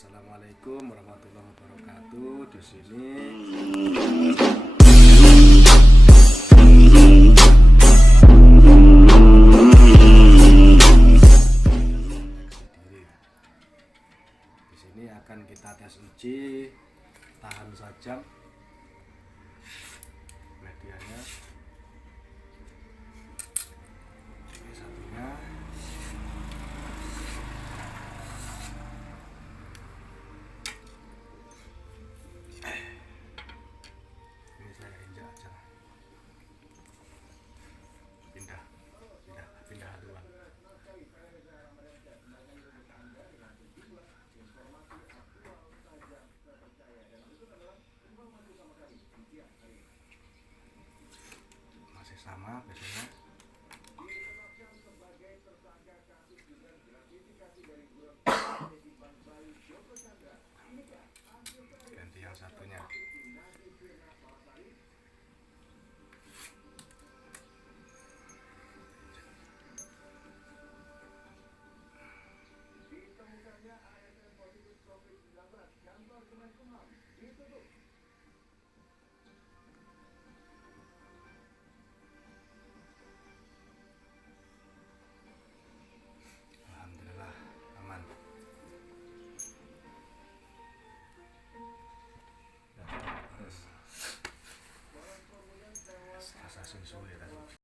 Assalamualaikum warahmatullahi wabarakatuh. Di sini akan kita tes uji tahan sajam medianya. Ini satunya. Ini saya injak aja. Pindah haluan. Masih sama biasanya. Ganti yang satunya. Alhamdulillah aman. Rasa susu ya.